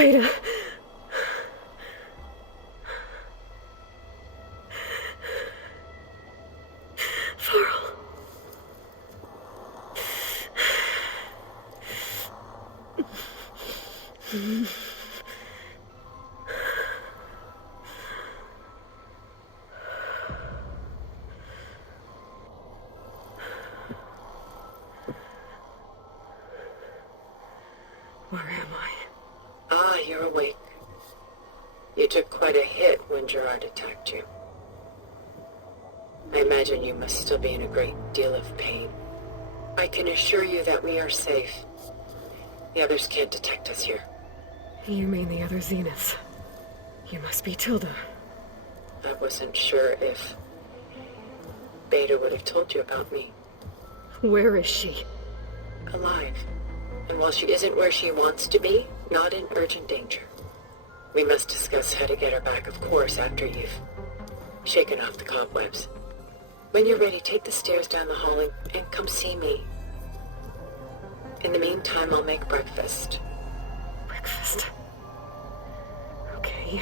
Beta. Varl. Where am I? Ah, you're awake. You took quite a hit when Gerard attacked you. I imagine you must still be in a great deal of pain. I can assure you that we are safe. The others can't detect us here. You mean the other Zeniths? You must be Tilda. I wasn't sure if Beta would have told you about me. Where is she? Alive. And while she isn't where she wants to be, not in urgent danger. We must discuss how to get her back, of course, after you've shaken off the cobwebs. When you're ready, take the stairs down the hall and come see me. In the meantime, I'll make breakfast. Breakfast. Okay.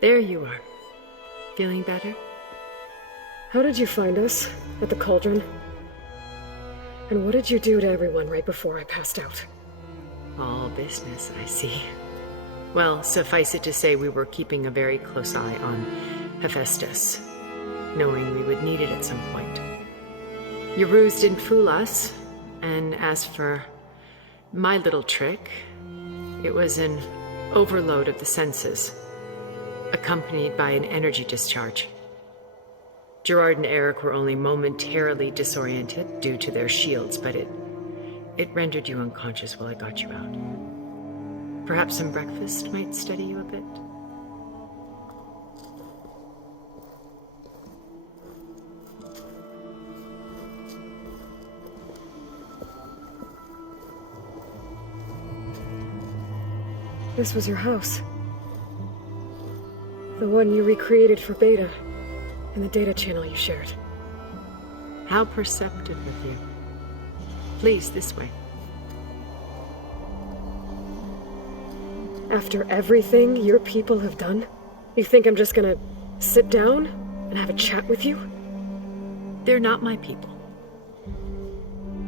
There you are. Feeling better? How did you find us? At the cauldron? And what did you do to everyone right before I passed out? All business, I see. Well, suffice it to say we were keeping a very close eye on Hephaestus, knowing we would need it at some point. Your ruse didn't fool us, and as for my little trick, it was an overload of the senses, accompanied by an energy discharge. Gerard and Eric were only momentarily disoriented due to their shields, but it rendered you unconscious while I got you out. Perhaps some breakfast might steady you a bit? This was your house. The one you recreated for Beta, in the data channel you shared. How perceptive of you. Please, this way. After everything your people have done, you think I'm just gonna sit down and have a chat with you? They're not my people.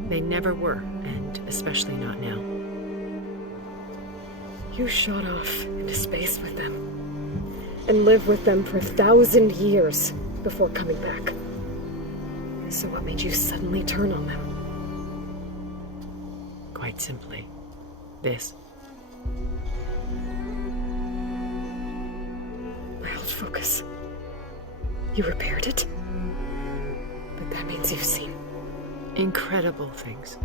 They never were, and especially not now. You shot off into space with them, and lived with them for 1,000 years before coming back. So what made you suddenly turn on them? Quite simply, this. My old focus. You repaired it? But that means you've seen Incredible things.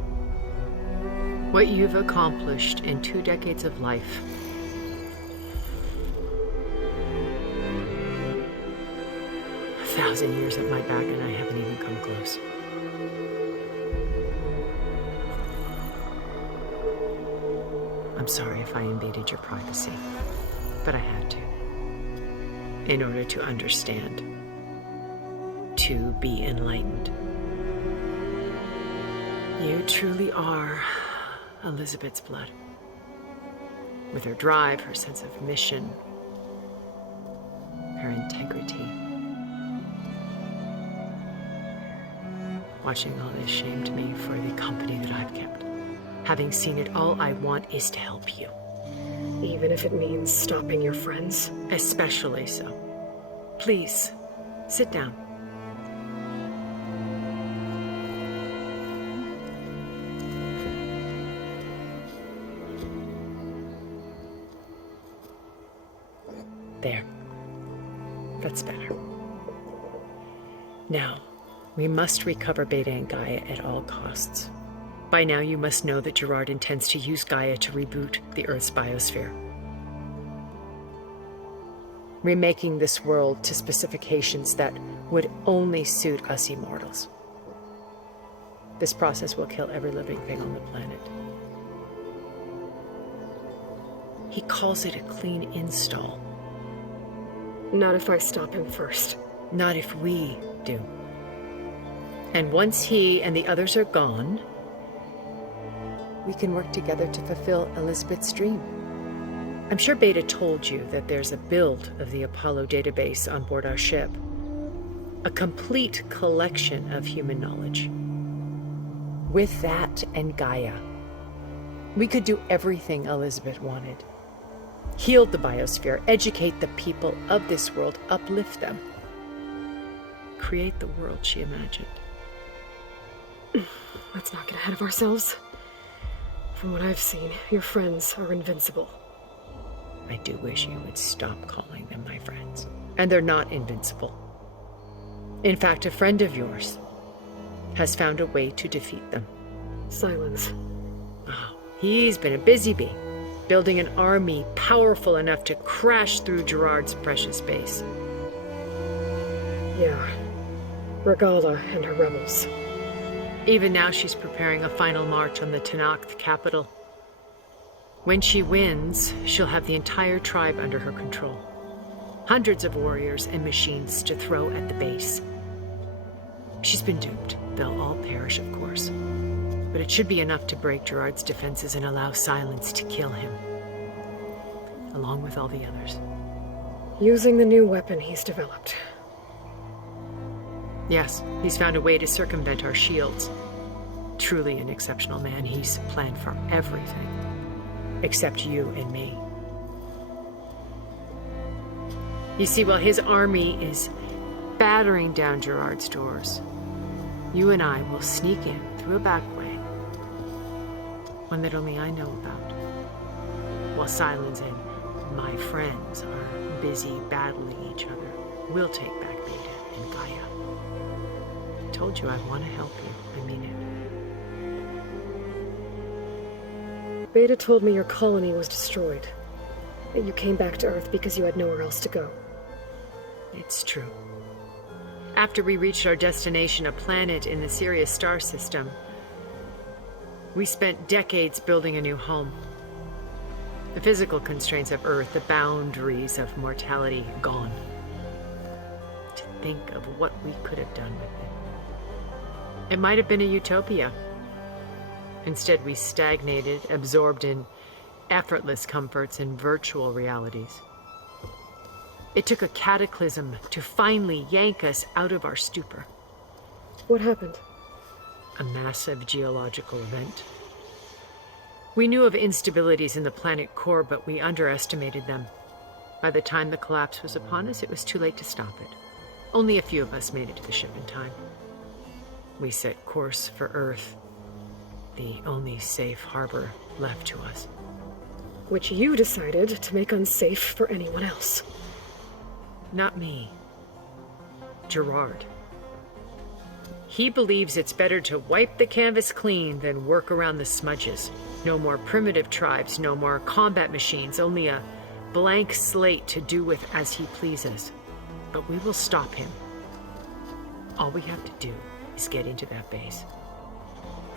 What you've accomplished in 2 decades of life. A 1,000 years at my back and I haven't even come close. I'm sorry if I invaded your privacy, but I had to. In order to understand. To be enlightened. You truly are Elizabeth's blood. With her drive, her sense of mission, her integrity. Watching all this shamed me for the company that I've kept. Having seen it, all I want is to help you. even if it means stopping your friends. Especially so. Please, sit down. There. That's better. Now, we must recover Beta and Gaia at all costs. By now you must know that Gerard intends to use Gaia to reboot the Earth's biosphere, remaking this world to specifications that would only suit us immortals. This process will kill every living thing on the planet. He calls it a clean install. Not if I stop him first. Not if we do. And once he and the others are gone, we can work together to fulfill Elizabeth's dream. I'm sure Beta told you that there's a build of the Apollo database on board our ship. A complete collection of human knowledge. With that and Gaia, we could do everything Elizabeth wanted. Heal the biosphere, educate the people of this world, uplift them. Create the world she imagined. Let's not get ahead of ourselves. From what I've seen, your friends are invincible. I do wish you would stop calling them my friends. And they're not invincible. In fact, a friend of yours has found a way to defeat them. Silence. Oh, he's been a busy bee, building an army powerful enough to crash through Gerard's precious base. Yeah. Regala and her rebels. Even now she's preparing a final march on the Tenakth capital. When she wins, she'll have the entire tribe under her control. Hundreds of warriors and machines to throw at the base. She's been duped. They'll all perish, of course. But it should be enough to break Gerard's defenses and allow Silence to kill him. Along with all the others. Using the new weapon he's developed. Yes, he's found a way to circumvent our shields. Truly an exceptional man. He's planned for everything. Except you and me. You see, while his army is battering down Gerard's doors, you and I will sneak in through a back way. One that only I know about. While Silence and my friends are busy battling each other, we'll take back Beta and Gaia. I told you I want to help you. I mean it. Beta told me your colony was destroyed. That you came back to Earth because you had nowhere else to go. It's true. After we reached our destination, a planet in the Sirius star system, we spent decades building a new home. The physical constraints of Earth, the boundaries of mortality, gone. To think of what we could have done with it. It might have been a utopia. Instead, we stagnated, absorbed in effortless comforts and virtual realities. It took a cataclysm to finally yank us out of our stupor. What happened? A massive geological event. We knew of instabilities in the planet core, but we underestimated them. By the time the collapse was upon us, it was too late to stop it. Only a few of us made it to the ship in time. We set course for Earth, the only safe harbor left to us. Which you decided to make unsafe for anyone else. Not me. Gerard. He believes it's better to wipe the canvas clean than work around the smudges. No more primitive tribes, no more combat machines, only a blank slate to do with as he pleases. But we will stop him. All we have to do is get into that base.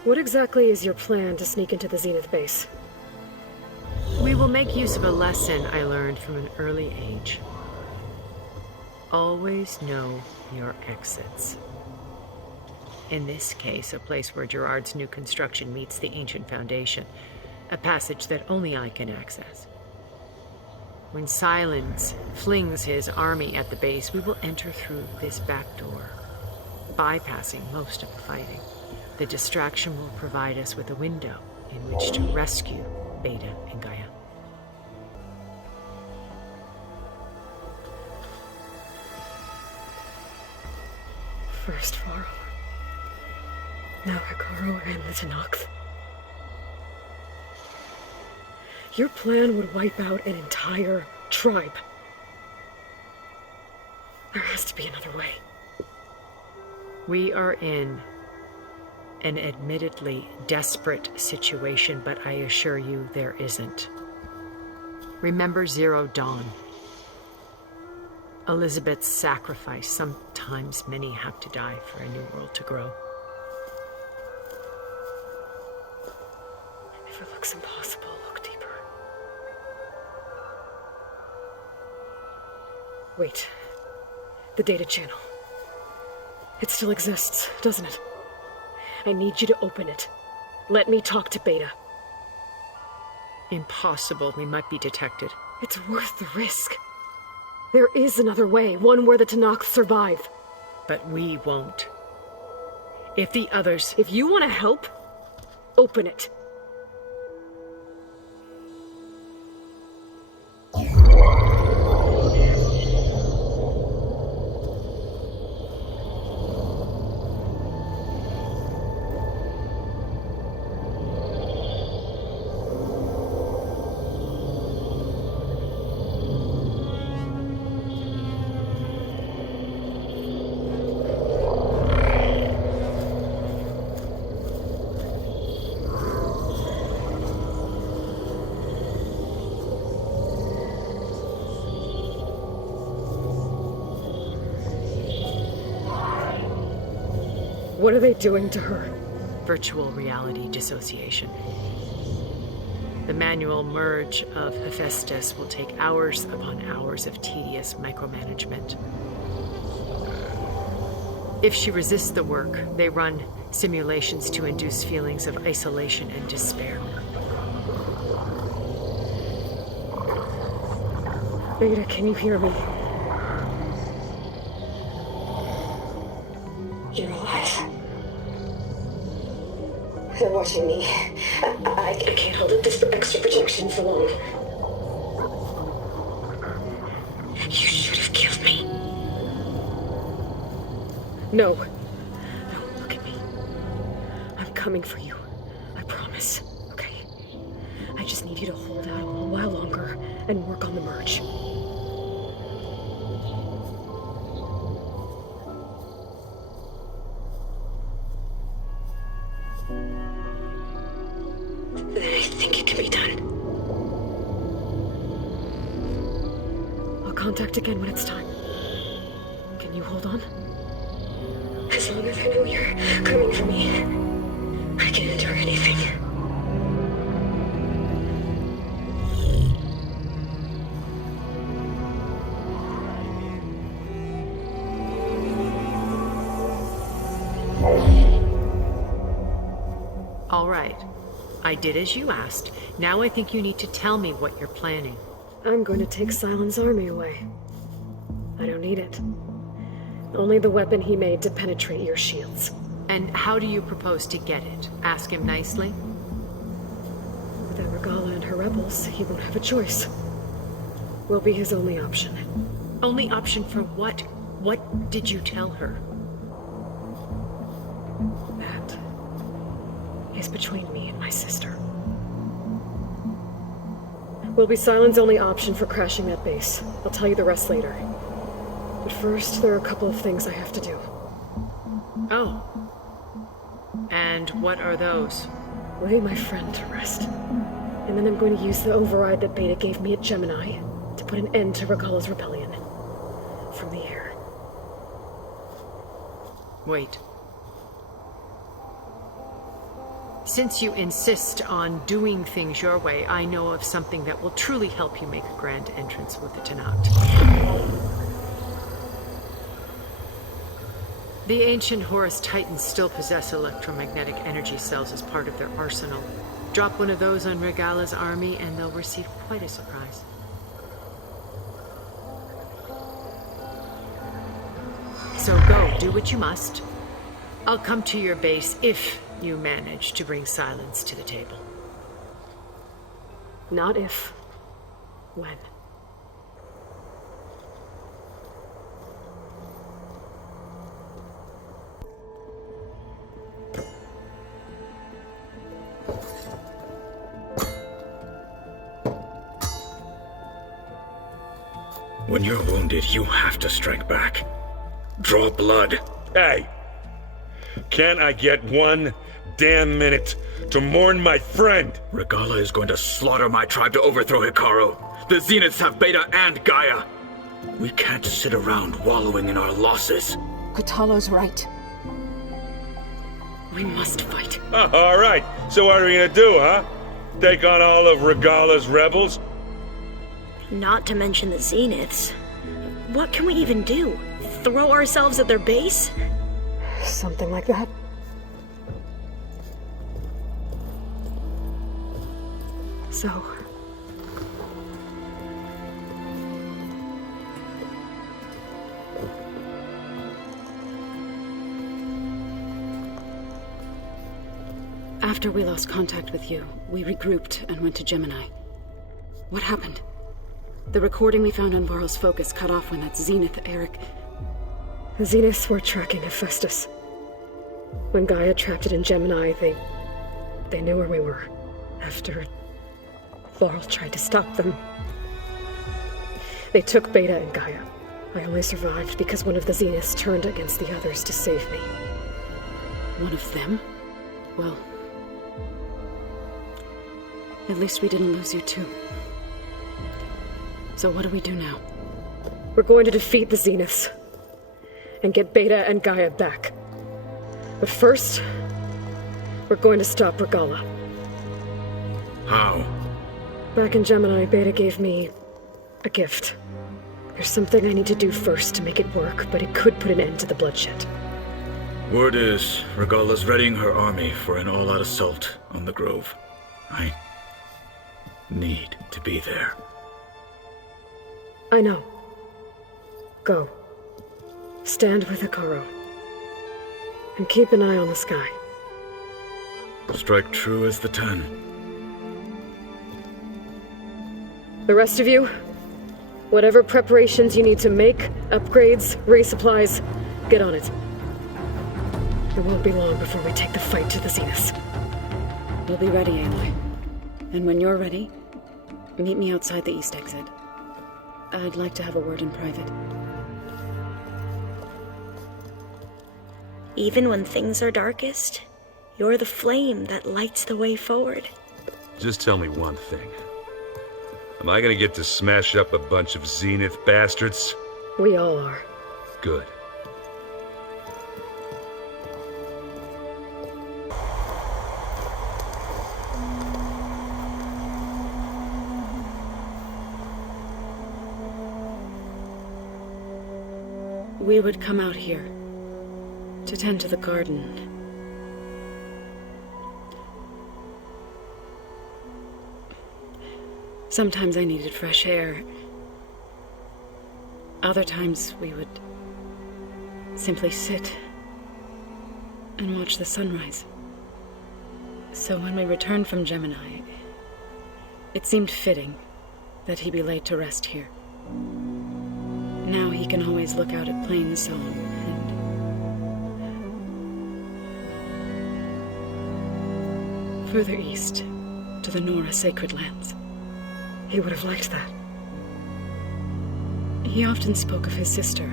What exactly is your plan to sneak into the Zenith base? We will make use of a lesson I learned from an early age. Always know your exits. In this case, a place where Gerard's new construction meets the ancient foundation, a passage that only I can access. When Silence flings his army at the base, we will enter through this back door, bypassing most of the fighting. The distraction will provide us with a window in which to rescue Beta and Gaia. First Varl. Now Hikaru and the Tenakth. Your plan would wipe out an entire tribe. There has to be another way. We are in an admittedly desperate situation, but I assure you there isn't. Remember Zero Dawn. Elizabeth's sacrifice. Sometimes many have to die for a new world to grow. If it looks impossible, look deeper. Wait. The data channel. It still exists, doesn't it? I need you to open it. Let me talk to Beta. Impossible. We might be detected. It's worth the risk. There is another way, one where the Tanakh survive. But we won't. If the others... If you want to help, open it. What are they doing to her? Virtual reality dissociation. The manual merge of Hephaestus will take hours upon hours of tedious micromanagement. If she resists the work, they run simulations to induce feelings of isolation and despair. Beta, can you hear me? You're alive. They're watching me. I can't hold up this extra protection for long. You should have killed me. No. No, look at me. I'm coming for you. I promise. Okay? I just need you to hold out a little while longer and work on the merge. I think it can be done. I'll contact again when it's time. Can you hold on? As long as I know you're coming for me, I can endure anything. All right. I did as you asked. Now I think you need to tell me what you're planning. I'm going to take Silent's army away. I don't need it. Only the weapon he made to penetrate your shields. And how do you propose to get it? Ask him nicely? Without Regala and her rebels, he won't have a choice. We'll be his only option. Only option for what? What did you tell her? That is between me and my sister. Will be Silent's only option for crashing that base. I'll tell you the rest later. But first, there are a couple of things I have to do. Oh. And what are those? Lay my friend to rest. And then I'm going to use the override that Beta gave me at Gemini to put an end to Regala's rebellion. From the air. Wait. Since you insist on doing things your way, I know of something that will truly help you make a grand entrance with the Tanakh. The ancient Horus Titans still possess electromagnetic energy cells as part of their arsenal. Drop one of those on Regala's army and they'll receive quite a surprise. So go, do what you must. I'll come to your base if you manage to bring Silence to the table. Not if. When. When you're wounded, you have to strike back. Draw blood. Hey, Can't I get one damn minute to mourn my friend? Regala is going to slaughter my tribe to overthrow Hikaru. The Zeniths have Beta and Gaia. We can't sit around wallowing in our losses. Kotalo's right. We must fight. All right, so what are we gonna do, huh? Take on all of Regala's rebels? Not to mention the Zeniths. What can we even do? Throw ourselves at their base? Something like that. So... After we lost contact with you, we regrouped and went to Gemini. What happened? The recording we found on Varl's focus cut off when that Zenith, Eric... The Zeniths were tracking Hephaestus. When Gaia trapped it in Gemini, they knew where we were. After Varl tried to stop them. They took Beta and Gaia. I only survived because one of the Zeniths turned against the others to save me. One of them? Well... at least we didn't lose you too. So what do we do now? We're going to defeat the Zeniths. And get Beta and Gaia back. But first, we're going to stop Regala. How? Back in Gemini, Beta gave me a gift. There's something I need to do first to make it work, but it could put an end to the bloodshed. Word is, Regala's readying her army for an all-out assault on the Grove. I need to be there. I know. Go. Stand with Hikaru. And keep an eye on the sky. Strike true as the 10. The rest of you, whatever preparations you need to make, upgrades, resupplies, get on it. It won't be long before we take the fight to the Zeniths. We'll be ready, Aloy. And when you're ready, meet me outside the east exit. I'd like to have a word in private. Even when things are darkest, you're the flame that lights the way forward. Just tell me one thing. Am I gonna get to smash up a bunch of Zenith bastards? We all are. Good. We would come out here to tend to the garden. Sometimes I needed fresh air. Other times we would simply sit and watch the sunrise. So when we returned from Gemini, it seemed fitting that he be laid to rest here. Now he can always look out at Plain Song and further east to the Nora Sacred Lands. He would have liked that. He often spoke of his sister,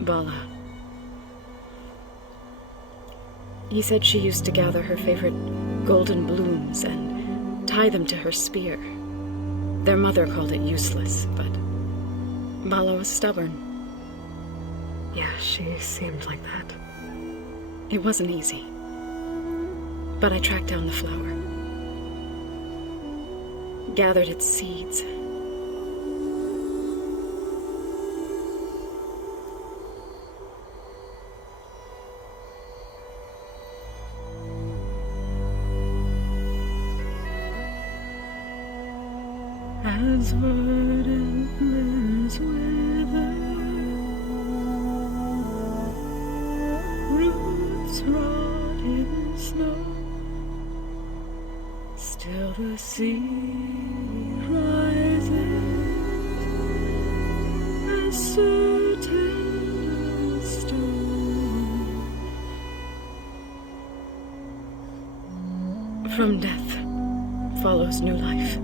Bala. He said she used to gather her favorite golden blooms and tie them to her spear. Their mother called it useless, but Bala was stubborn. Yeah, she seemed like that. It wasn't easy. But I tracked down the flower. Gathered its seeds. As verdant limbs wither, roots rot in snow, still the sea rises as certain as stone. From death follows new life.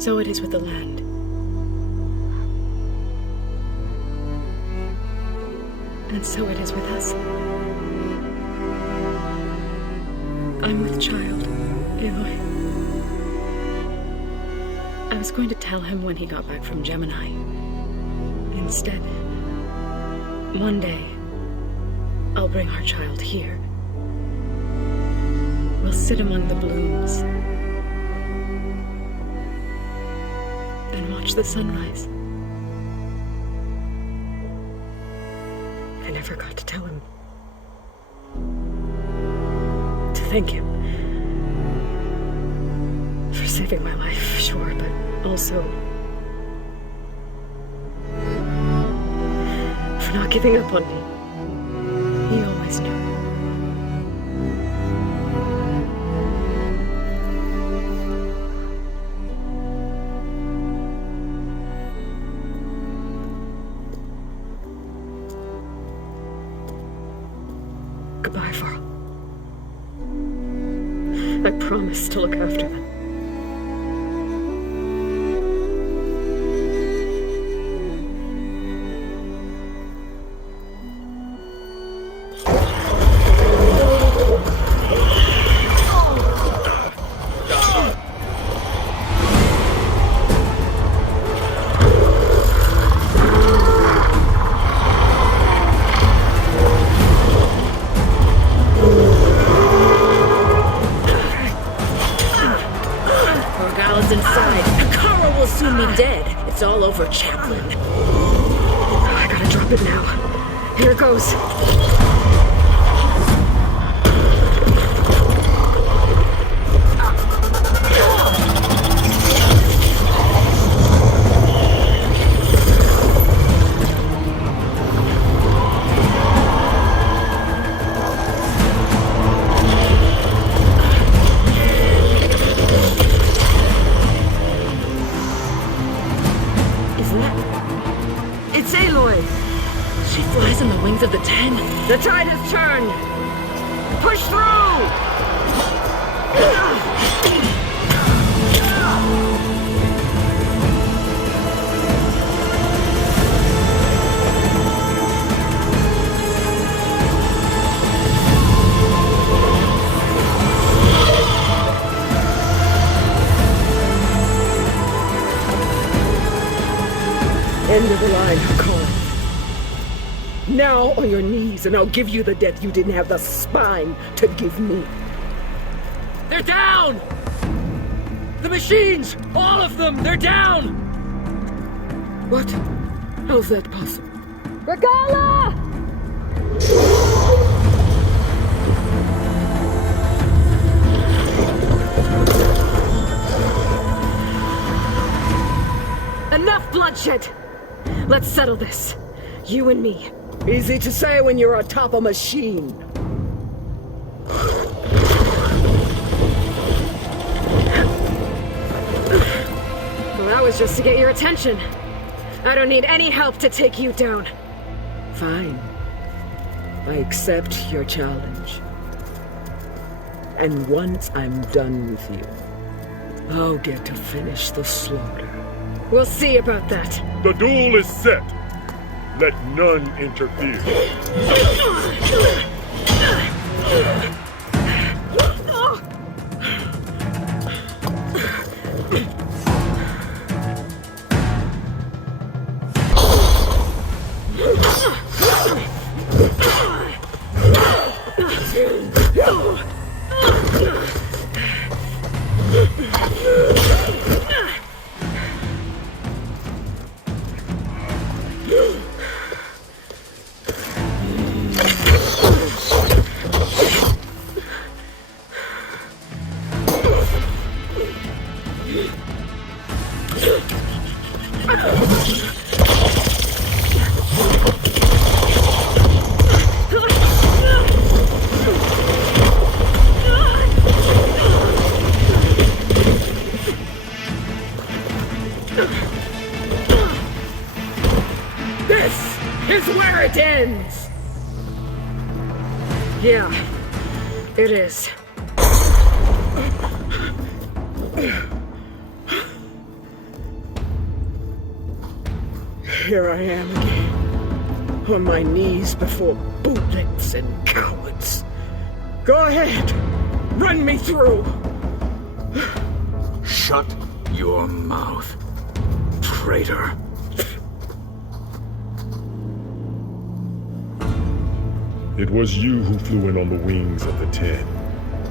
So it is with the land. And so it is with us. I'm with child, Aloy. I was going to tell him when he got back from Gemini. Instead, one day, I'll bring our child here. We'll sit among the blooms and watch the sunrise. I never got to tell him. To thank him. For saving my life, sure, but also for not giving up on me. He always knew. Goodbye, Varl. I promise to look after them. Inside. Kara will soon be dead. It's all over, Chaplain. I gotta drop it now. Here goes. It's Aloy! She flies on the wings of the 10. The tide has turned! Push through! End of the line, Kara. Now on your knees, and I'll give you the death you didn't have the spine to give me. They're down! The machines! All of them! They're down! What? How's that possible? Regala! Enough bloodshed! Let's settle this. You and me. Easy to say when you're atop a machine. Well, that was just to get your attention. I don't need any help to take you down. Fine. I accept your challenge. And once I'm done with you, I'll get to finish the slaughter. We'll see about that. The duel is set. Let none interfere. This is where it ends! Yeah, it is. Here I am again. on my knees before bootlicks and cowards. Go ahead, run me through. Shut your mouth, traitor. It was you who flew in on the wings of the 10.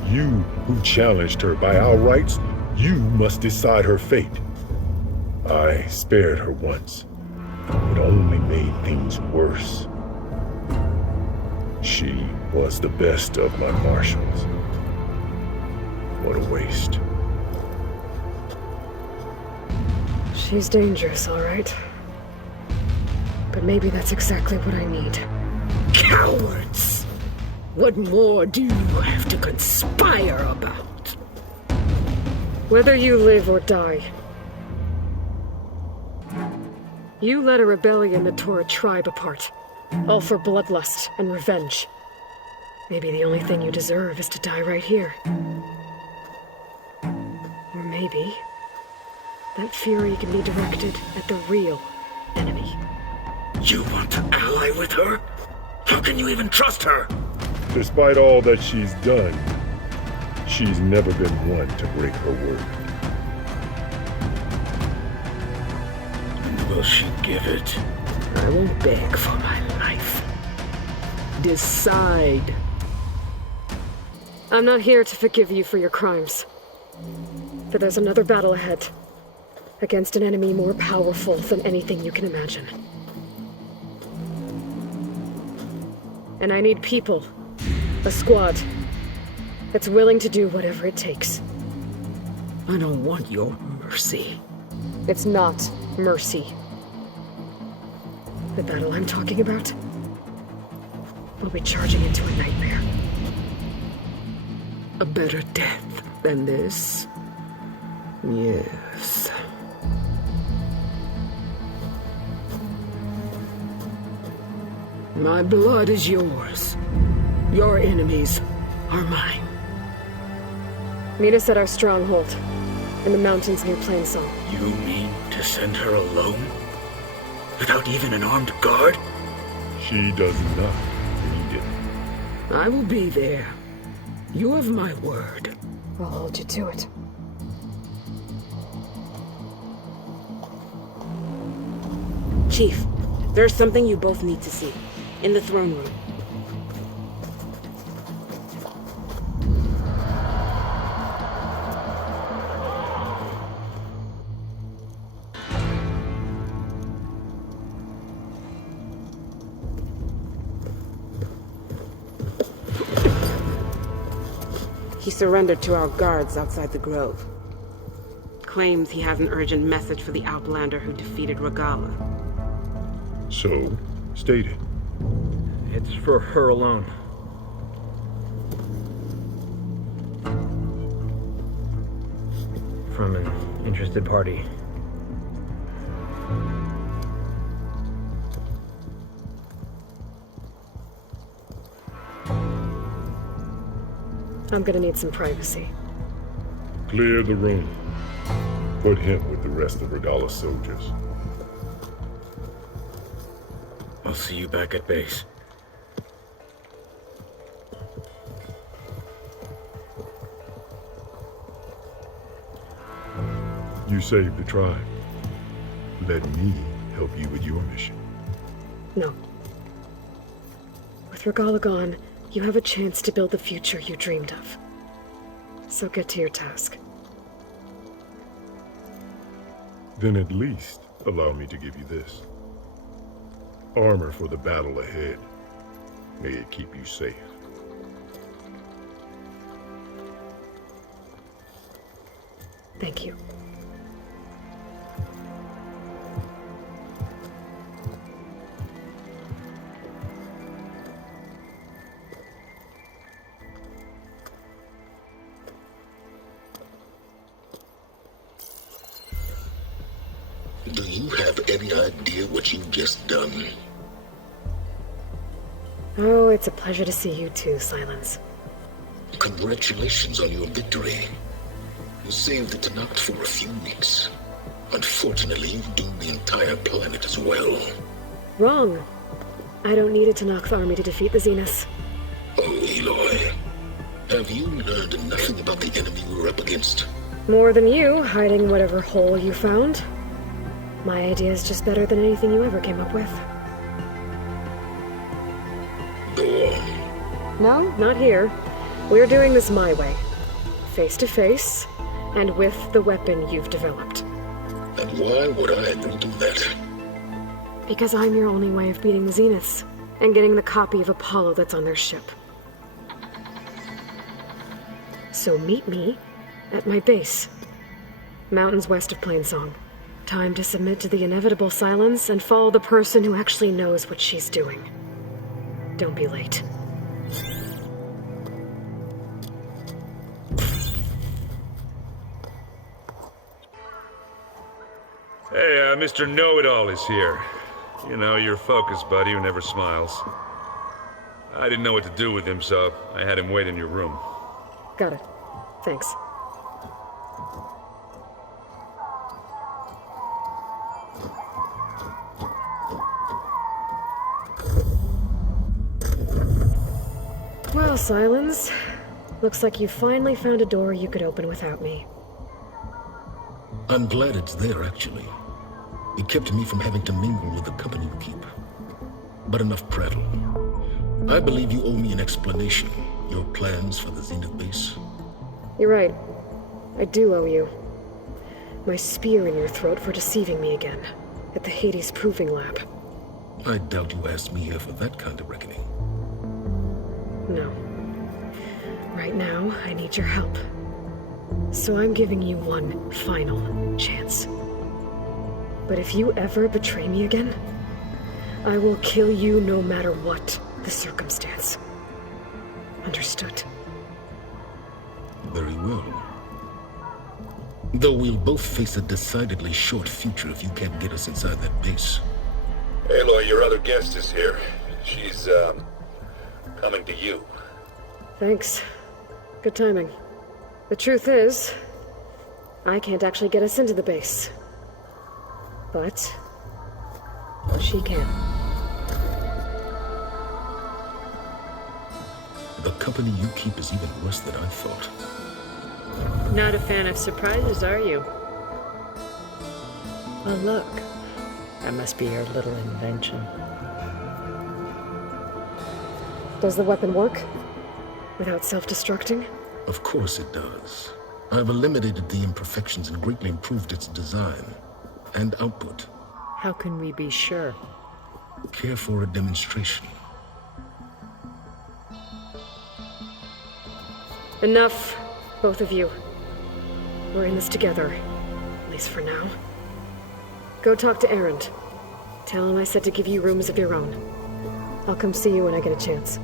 You who challenged her. By our rights, you must decide her fate. I spared her once. It only made things worse. She was the best of my marshals. What a waste. She's dangerous, all right. But maybe that's exactly what I need. Cowards! What more do you have to conspire about? Whether you live or die, you led a rebellion that tore a tribe apart, all for bloodlust and revenge. Maybe the only thing you deserve is to die right here. Or maybe that fury can be directed at the real enemy. You want to ally with her? How can you even trust her? Despite all that she's done, she's never been one to break her word. And will she give it? I won't beg for my life. Decide. I'm not here to forgive you for your crimes. But there's another battle ahead, against an enemy more powerful than anything you can imagine. And I need people, a squad, that's willing to do whatever it takes. I don't want your mercy. It's not mercy. The battle I'm talking about, we'll be charging into a nightmare. A better death than this? Yes. My blood is yours. Your enemies are mine. Meet us at our stronghold, in the mountains near Plainsong. You mean to send her alone? Without even an armed guard? She does not need it. I will be there. You have my word. I'll hold you to it. Chief, there's something you both need to see. In the throne room. He surrendered to our guards outside the grove. Claims he has an urgent message for the Outlander who defeated Regala. So, state it. It's for her alone. From an interested party. I'm gonna need some privacy. Clear the room. Put him with the rest of Regala's soldiers. I'll see you back at base. You saved the tribe. Let me help you with your mission. No. With Regala gone, you have a chance to build the future you dreamed of. So get to your task. Then at least allow me to give you this. Armor for the battle ahead. May it keep you safe. Thank you. Do you have any idea what you've just done? Oh, it's a pleasure to see you too, Silence. Congratulations on your victory. You saved the Tenakth for a few weeks. Unfortunately, you've doomed the entire planet as well. Wrong. I don't need a Tanakh army to defeat the Zeniths. Oh, Aloy. Have you learned nothing about the enemy we're up against? More than you, hiding whatever hole you found. My idea is just better than anything you ever came up with. Go on. No, not here. We're doing this my way. Face to face, and with the weapon you've developed. And why would I agree to that? Because I'm your only way of beating the Zeniths, and getting the copy of Apollo that's on their ship. So meet me at my base. Mountains west of Plainsong. Time to submit to the inevitable silence and follow the person who actually knows what she's doing. Don't be late. Hey, Mr. Know-It-All is here. You know, your focus buddy who never smiles. I didn't know what to do with him, so I had him wait in your room. Got it. Thanks. Well, Silence. Looks like you finally found a door you could open without me. I'm glad it's there, actually. It kept me from having to mingle with the company you keep. But enough prattle. I believe you owe me an explanation. Your plans for the Zenith base. You're right. I do owe you. My spear in your throat for deceiving me again. At the Hades Proving Lab. I doubt you asked me here for that kind of reckoning. No. Right now, I need your help. So I'm giving you one final chance. But if you ever betray me again, I will kill you no matter what the circumstance. Understood? Very well. Though we'll both face a decidedly short future if you can't get us inside that base. Aloy, your other guest is here. She's, coming to you. Thanks. Good timing. The truth is, I can't actually get us into the base. But she can. The company you keep is even worse than I thought. Not a fan of surprises, are you? Well, look. That must be your little invention. Does the weapon work? Without self-destructing? Of course it does. I've eliminated the imperfections and greatly improved its design and output. How can we be sure? Care for a demonstration? Enough, both of you. We're in this together, at least for now. Go talk to Erend. Tell him I said to give you rooms of your own. I'll come see you when I get a chance.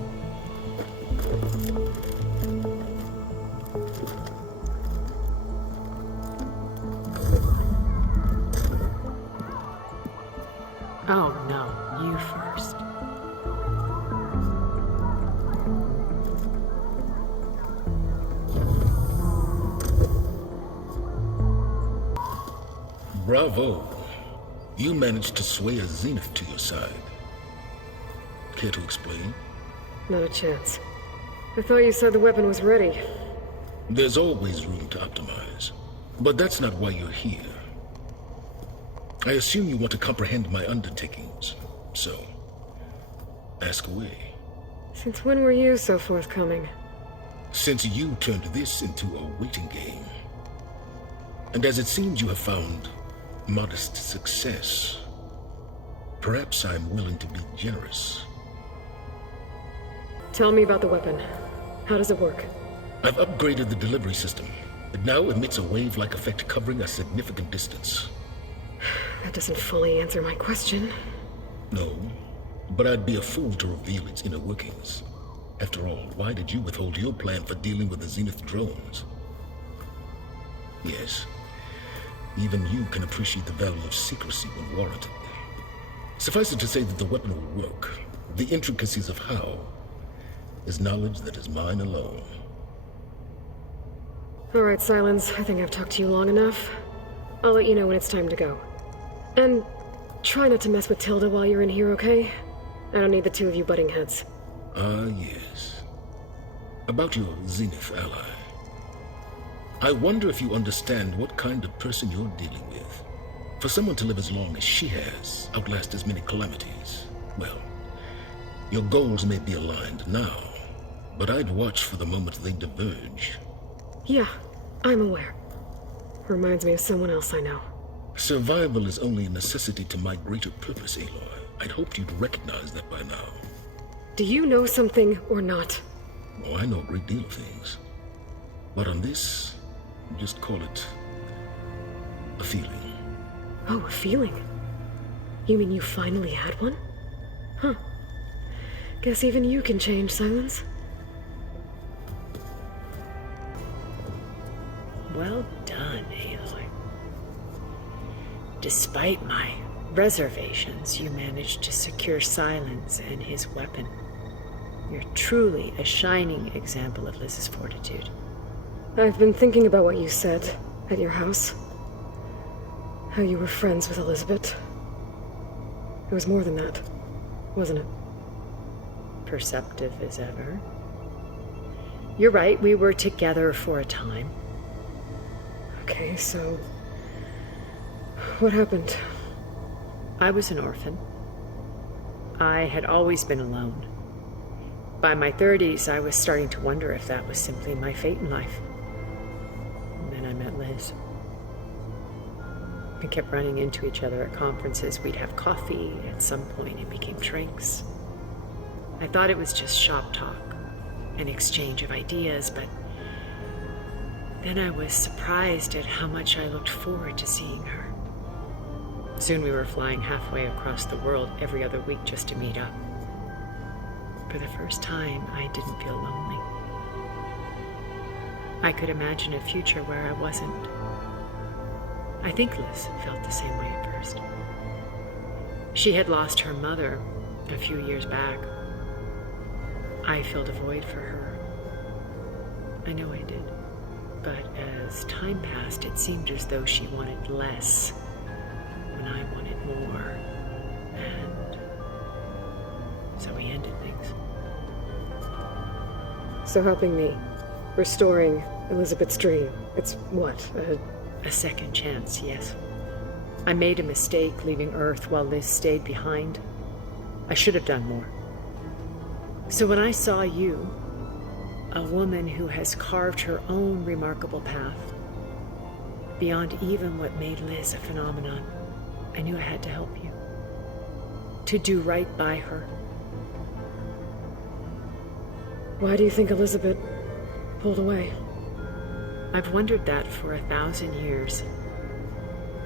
Oh, no. You first. Bravo. You managed to sway a Zenith to your side. Care to explain? Not a chance. I thought you said the weapon was ready. There's always room to optimize. But that's not why you're here. I assume you want to comprehend my undertakings, so ask away. Since when were you so forthcoming? Since you turned this into a waiting game. And as it seems you have found modest success, perhaps I'm willing to be generous. Tell me about the weapon. How does it work? I've upgraded the delivery system. It now emits a wave-like effect covering a significant distance. That doesn't fully answer my question. No, but I'd be a fool to reveal its inner workings. After all, why did you withhold your plan for dealing with the Zenith drones? Yes, even you can appreciate the value of secrecy when warranted. Suffice it to say that the weapon will work. The intricacies of how is knowledge that is mine alone. All right, Silence. I think I've talked to you long enough. I'll let you know when it's time to go. And try not to mess with Tilda while you're in here, okay? I don't need the two of you butting heads. Ah, yes. About your Zenith ally. I wonder if you understand what kind of person you're dealing with. For someone to live as long as she has, outlast as many calamities, well, your goals may be aligned now, but I'd watch for the moment they diverge. Yeah, I'm aware. Reminds me of someone else I know. Survival is only a necessity to my greater purpose, Aloy. I'd hoped you'd recognize that by now. Do you know something or not? Oh, I know a great deal of things. But on this, just call it a feeling. Oh, a feeling? You mean you finally had one? Huh. Guess even you can change, Silence. Well done, Aloy. Despite my reservations, you managed to secure Silence and his weapon. You're truly a shining example of Liz's fortitude. I've been thinking about what you said at your house. How you were friends with Elizabeth. It was more than that, wasn't it? Perceptive as ever. You're right, we were together for a time. Okay, so... what happened? I was an orphan. I had always been alone. By my 30s, I was starting to wonder if that was simply my fate in life. And then I met Liz. We kept running into each other at conferences. We'd have coffee. At some point, it became drinks. I thought it was just shop talk, an exchange of ideas, but then I was surprised at how much I looked forward to seeing her. Soon we were flying halfway across the world every other week just to meet up. For the first time, I didn't feel lonely. I could imagine a future where I wasn't. I think Liz felt the same way at first. She had lost her mother a few years back. I filled a void for her. I know I did. But as time passed, it seemed as though she wanted less when I wanted more. And so we ended things. So helping me, restoring Elizabeth's dream, it's what, a second chance, yes. I made a mistake leaving Earth while Liz stayed behind. I should have done more. So when I saw you, a woman who has carved her own remarkable path, beyond even what made Liz a phenomenon, I knew I had to help you. To do right by her. Why do you think Elizabeth pulled away? I've wondered that for 1,000 years.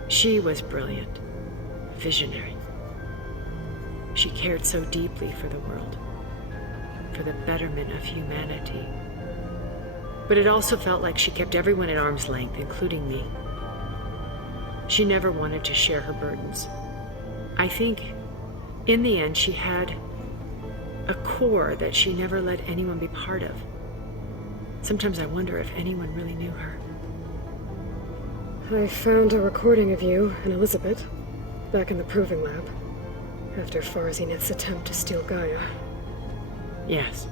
She was brilliant, visionary. She cared so deeply for the world, for the betterment of humanity. But it also felt like she kept everyone at arm's length, including me. She never wanted to share her burdens. I think, in the end, she had a core that she never let anyone be part of. Sometimes I wonder if anyone really knew her. I found a recording of you and Elizabeth back in the proving lab after Farzineth's attempt to steal Gaia. Yes.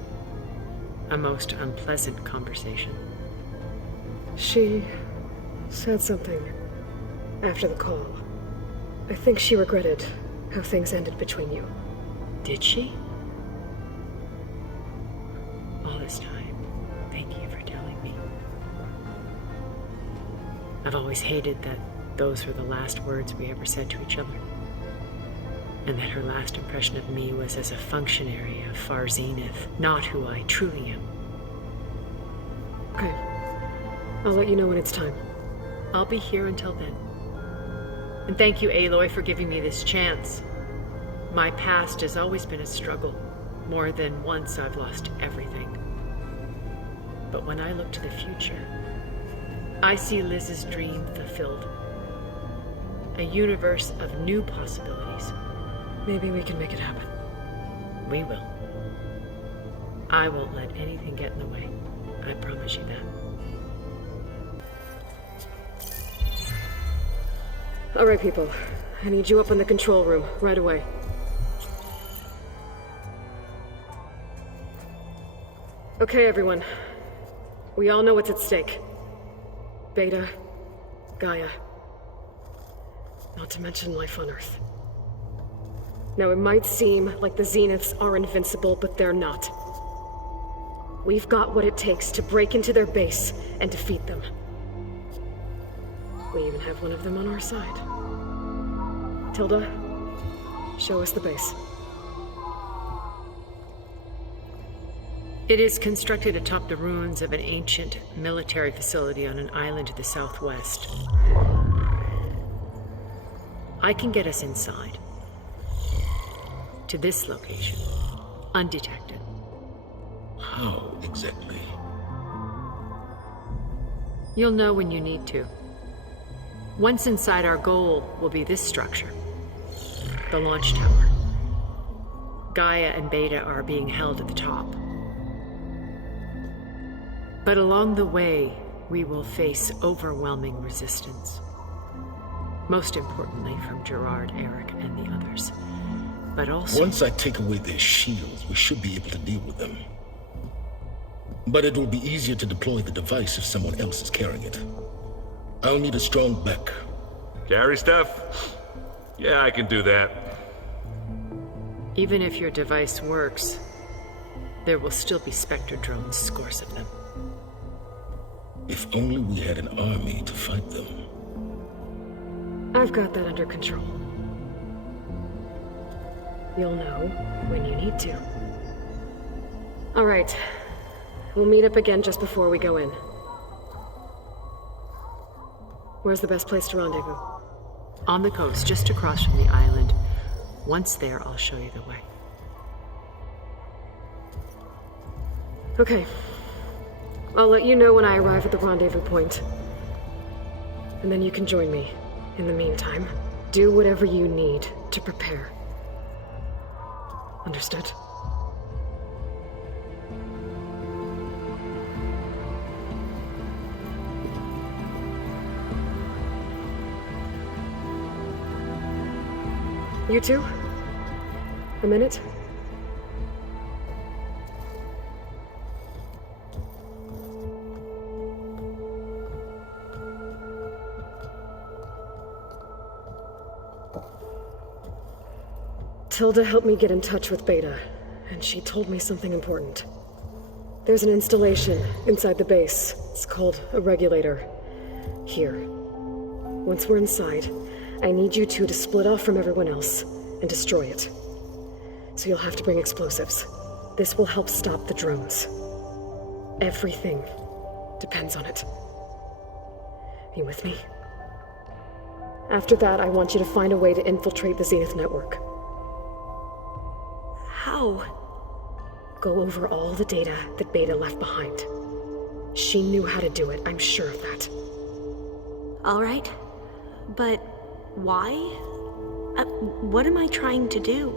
A most unpleasant conversation. She said something after the call. I think she regretted how things ended between you. Did she? All this time, thank you for telling me. I've always hated that those were the last words we ever said to each other. And that her last impression of me was as a functionary of Farzineth, not who I truly am. Okay. I'll let you know when it's time. I'll be here until then. And thank you, Aloy, for giving me this chance. My past has always been a struggle. More than once I've lost everything. But when I look to the future, I see Liz's dream fulfilled. A universe of new possibilities. Maybe we can make it happen. We will. I won't let anything get in the way. I promise you that. All right, people. I need you up in the control room right away. Okay, everyone. We all know what's at stake. Beta, Gaia. Not to mention life on Earth. Now, it might seem like the Zeniths are invincible, but they're not. We've got what it takes to break into their base and defeat them. We even have one of them on our side. Tilda, show us the base. It is constructed atop the ruins of an ancient military facility on an island to the southwest. I can get us inside. To this location. Undetected. How exactly? You'll know when you need to. Once inside, our goal will be this structure. The launch tower. Gaia and Beta are being held at the top. But along the way, we will face overwhelming resistance. Most importantly from Gerard, Eric, and the others. But also... Once I take away their shields, we should be able to deal with them. But it will be easier to deploy the device if someone else is carrying it. I'll need a strong back. Carry stuff? Yeah, I can do that. Even if your device works, there will still be Spectre drones, scores of them. If only we had an army to fight them. I've got that under control. You'll know when you need to. All right. We'll meet up again just before we go in. Where's the best place to rendezvous? On the coast, just across from the island. Once there, I'll show you the way. Okay. I'll let you know when I arrive at the rendezvous point. And then you can join me. In the meantime, do whatever you need to prepare. Understood? You two? A minute? Tilda helped me get in touch with Beta, and she told me something important. There's an installation inside the base. It's called a regulator. Here. Once we're inside, I need you two to split off from everyone else and destroy it. So you'll have to bring explosives. This will help stop the drones. Everything depends on it. You with me? After that, I want you to find a way to infiltrate the Zenith network. How? Go over all the data that Beta left behind. She knew how to do it, I'm sure of that. All right. But why? What am I trying to do?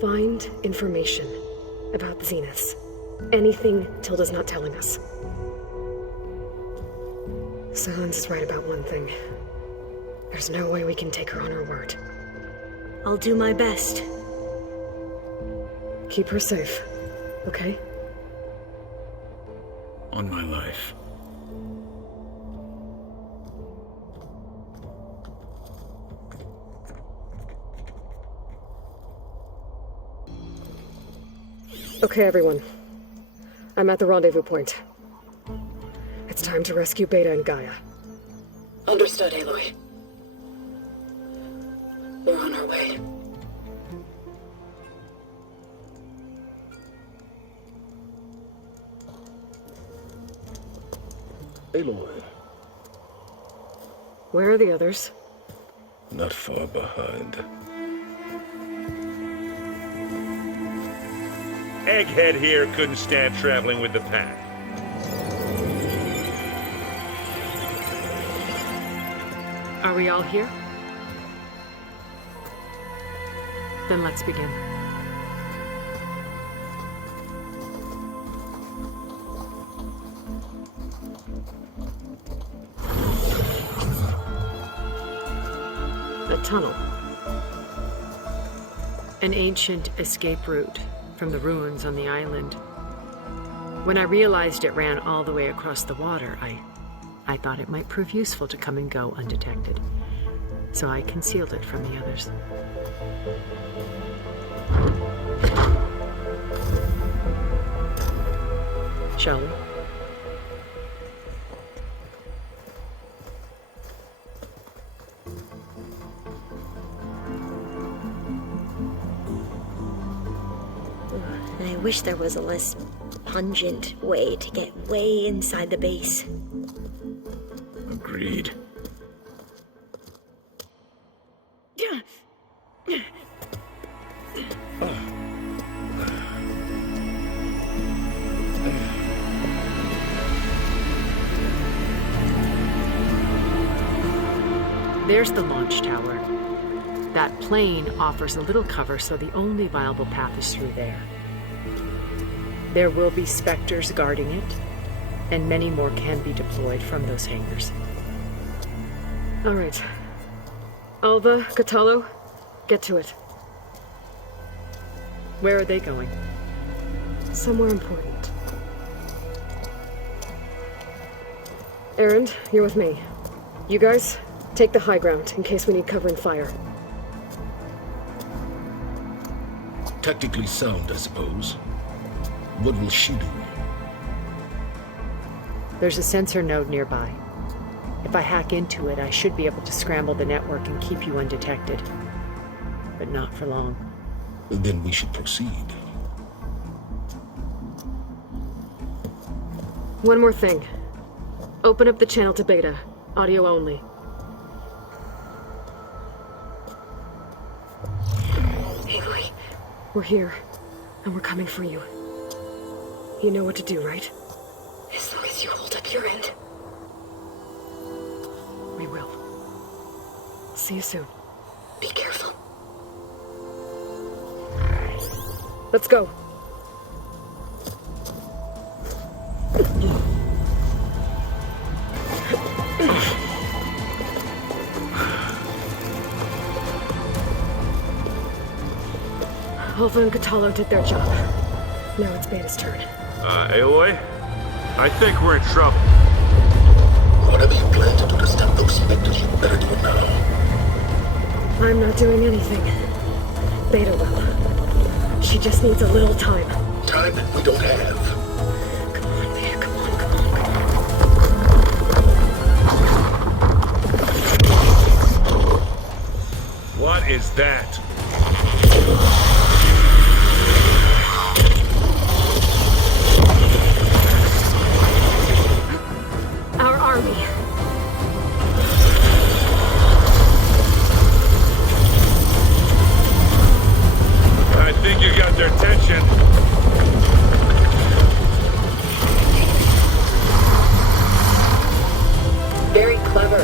Find information about the Zeniths. Anything Tilda's not telling us. Silence is right about one thing. There's no way we can take her on her word. I'll do my best. Keep her safe, okay? On my life. Okay, everyone. I'm at the rendezvous point. It's time to rescue Beta and Gaia. Understood, Aloy. We're on our way. Aloy. Where are the others? Not far behind. Egghead here couldn't stand traveling with the pack. Are we all here? Then let's begin. A tunnel. An ancient escape route from the ruins on the island. When I realized it ran all the way across the water, I thought it might prove useful to come and go undetected. So I concealed it from the others. Shall we? I wish there was a less pungent way to get way inside the base. Agreed. There's the launch tower. That plane offers a little cover, so the only viable path is through there. There will be Spectres guarding it, and many more can be deployed from those hangars. All right. Alva, Catalo, get to it. Where are they going? Somewhere important. Erend, you're with me. You guys, take the high ground in case we need covering fire. Tactically sound, I suppose. What will she do? There's a sensor node nearby. If I hack into it, I should be able to scramble the network and keep you undetected. But not for long. Then we should proceed. One more thing. Open up the channel to Beta. Audio only. Aloy. We're here, and we're coming for you. You know what to do, right? As long as you hold up your end. We will. See you soon. Be careful. Let's go. Alva and Catalo did their job. Now it's Beta's turn. Aloy? I think we're in trouble. Whatever you plan to do to stop those specters, you better do it now. I'm not doing anything. Beta will. She just needs a little time. Time that we don't have. Come on, Beta, come on, come on, come on. What is that? Our army. I think you got their attention. Very clever.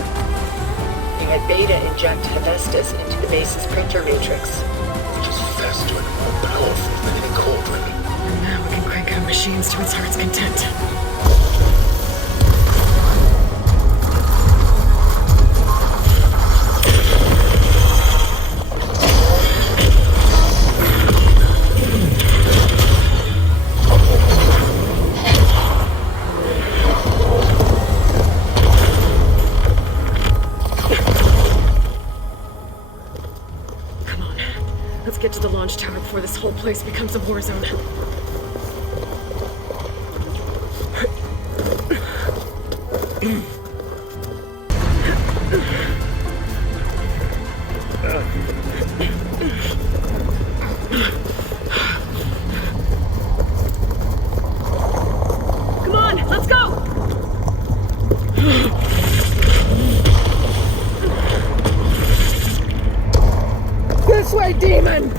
You had Beta inject Hephaestus into the base's printer matrix. Which is faster and more powerful than any cauldron. And now we can crank out machines to its heart's content. Get to the launch tower before this whole place becomes a war zone. Come on, let's go! This way, demon!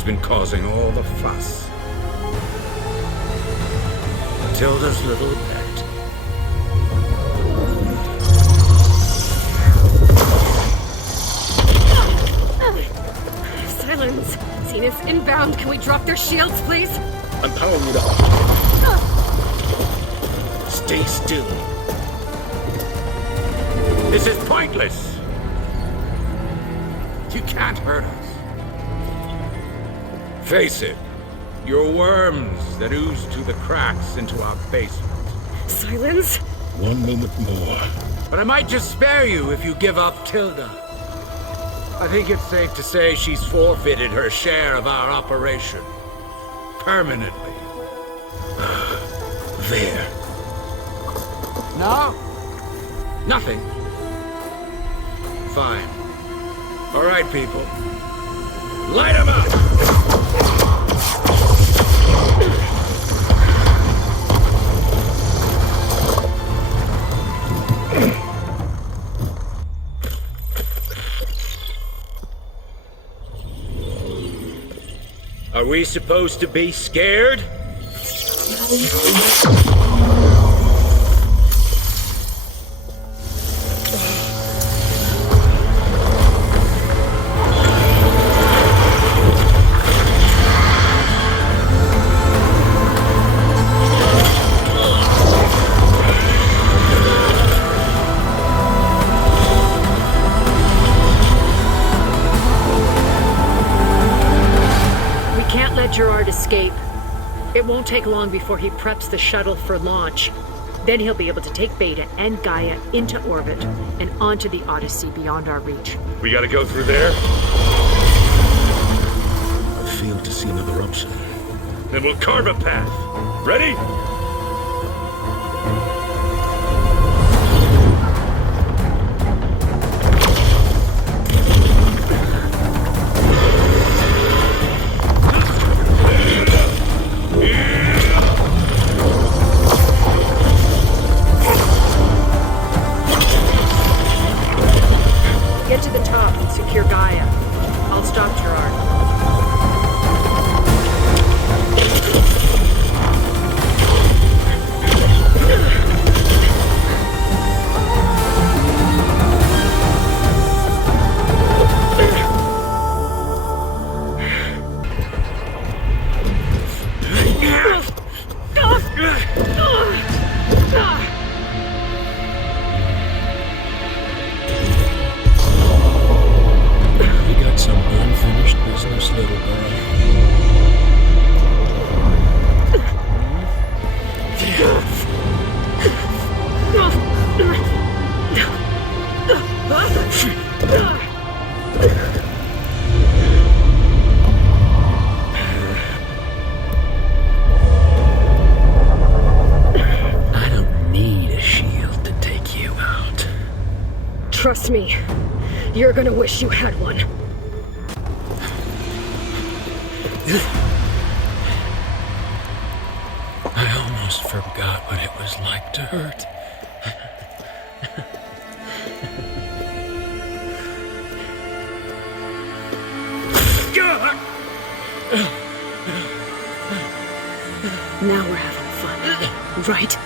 who's been causing all the fuss. Matilda's little pet. Silence! Zenith's inbound. Can we drop their shields, please? I'm powering it up. Stay still. This is pointless. You can't hurt us. Face it. You're worms that ooze through the cracks into our basement. Silence? One moment more. But I might just spare you if you give up Tilda. I think it's safe to say she's forfeited her share of our operation. Permanently. There. No? Nothing. Fine. All right, people. Light 'em up! Are we supposed to be scared? Gerard escape. It won't take long before he preps the shuttle for launch. Then he'll be able to take Beta and Gaia into orbit and onto the Odyssey beyond our reach. We gotta go through there? I fail to see another option. Then we'll carve a path. Ready? Get to the top and secure Gaia. I'll stop Gerard. Trust me, you're gonna wish you had one. I almost forgot what it was like to hurt. Now we're having fun, right?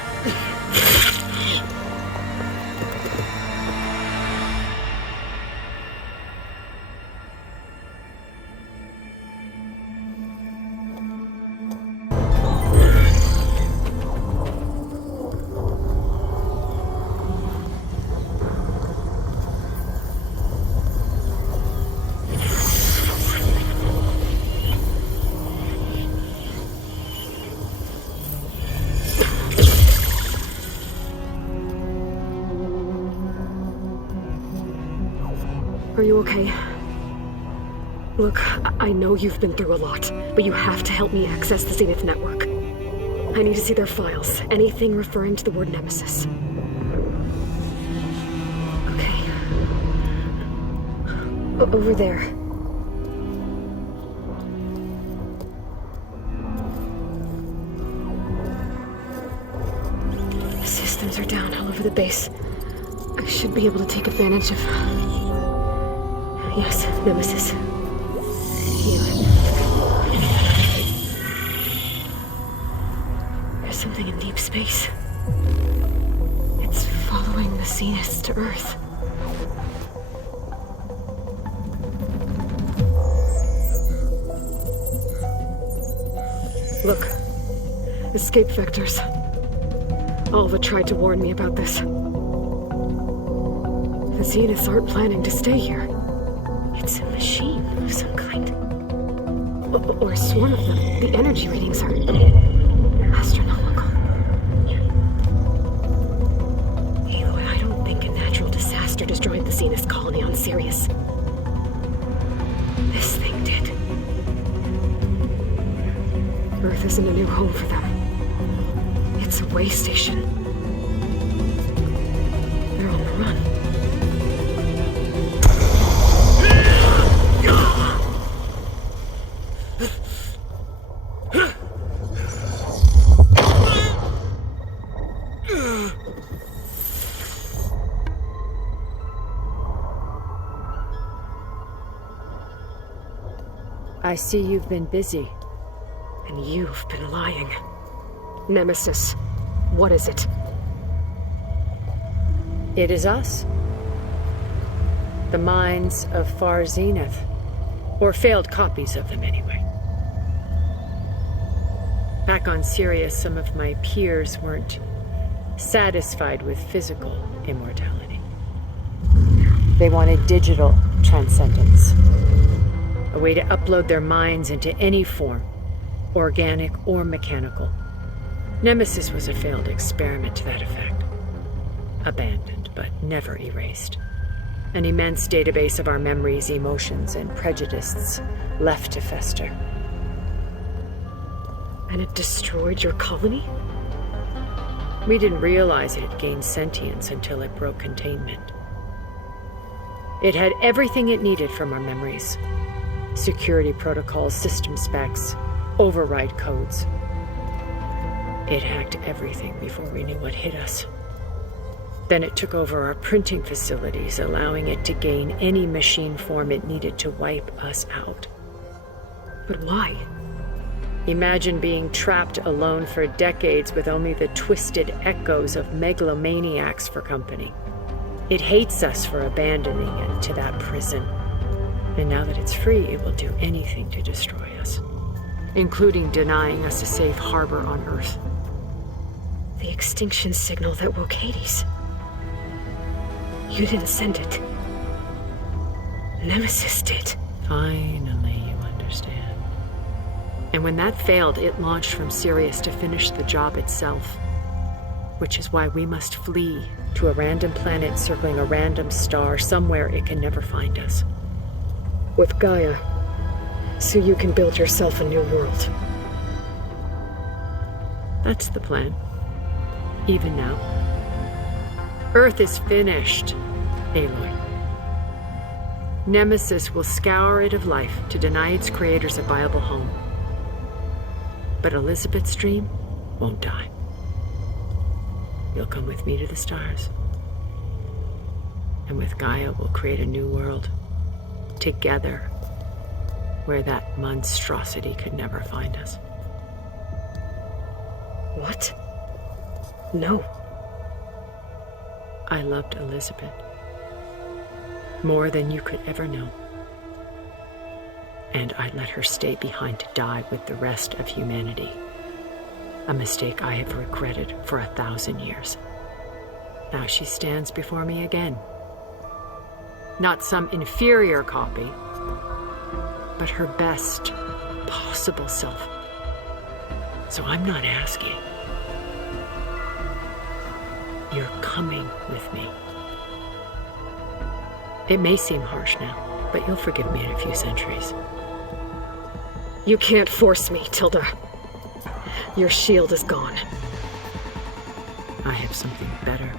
Are you okay? Look, I know you've been through a lot, but you have to help me access the Zenith network. I need to see their files, anything referring to the word Nemesis. Okay. Over there. Systems are down all over the base. I should be able to take advantage of... Yes, Nemesis. Here. Something in deep space. It's following the Zeniths to Earth. Look. Escape vectors. Alva tried to warn me about this. The Zeniths aren't planning to stay here. It's a machine of some kind. Or a swarm of them. The energy readings are astronomical. Aloy, I don't think a natural disaster destroyed the Zenith colony on Sirius. This thing did. Earth isn't a new home for them. It's a way station. They're on the run. I see you've been busy. And you've been lying. Nemesis, what is it? It is us. The minds of Far Zenith. Or failed copies of them, anyway. Back on Sirius, some of my peers weren't satisfied with physical immortality. They wanted digital transcendence. A way to upload their minds into any form, organic or mechanical. Nemesis was a failed experiment to that effect. Abandoned, but never erased. An immense database of our memories, emotions, and prejudices left to fester. And it destroyed your colony? We didn't realize it had gained sentience until it broke containment. It had everything it needed from our memories. Security protocols, system specs, override codes. It hacked everything before we knew what hit us. Then it took over our printing facilities, allowing it to gain any machine form it needed to wipe us out. But why? Imagine being trapped alone for decades with only the twisted echoes of megalomaniacs for company. It hates us for abandoning it to that prison. And now that it's free, it will do anything to destroy us, including denying us a safe harbor on Earth. The extinction signal that woke Hades. You didn't send it. Nemesis did. Finally, you understand. And when that failed, it launched from Sirius to finish the job itself. Which is why we must flee to a random planet circling a random star somewhere it can never find us. With Gaia, so you can build yourself a new world. That's the plan. Even now. Earth is finished, Aloy. Nemesis will scour it of life to deny its creators a viable home. But Elizabeth's dream won't die. You'll come with me to the stars. And with Gaia, we'll create a new world. Together, where that monstrosity could never find us. What? No. I loved Elizabeth. More than you could ever know. And I let her stay behind to die with the rest of humanity. A mistake I have regretted for 1,000 years. Now she stands before me again. Not some inferior copy, but her best possible self. So I'm not asking. You're coming with me. It may seem harsh now, but you'll forgive me in a few centuries. You can't force me, Tilda. Your shield is gone. I have something better.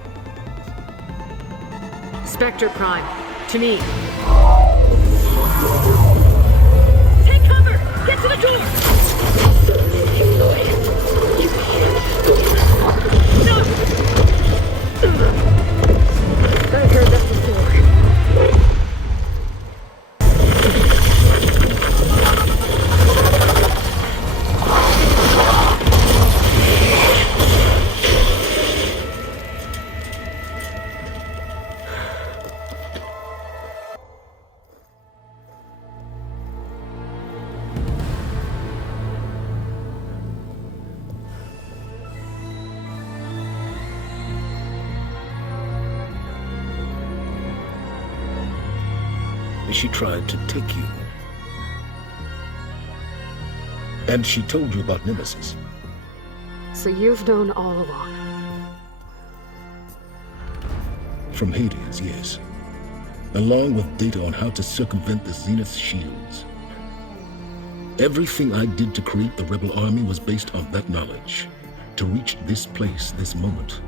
Spectre Prime, to me. Take cover! Get to the door! No! I've heard that before. she tried to take you. And she told you about Nemesis. So you've known all along. From Hades, yes. Along with data on how to circumvent the Zenith's shields. Everything I did to create the Rebel Army was based on that knowledge. To reach this place, this moment.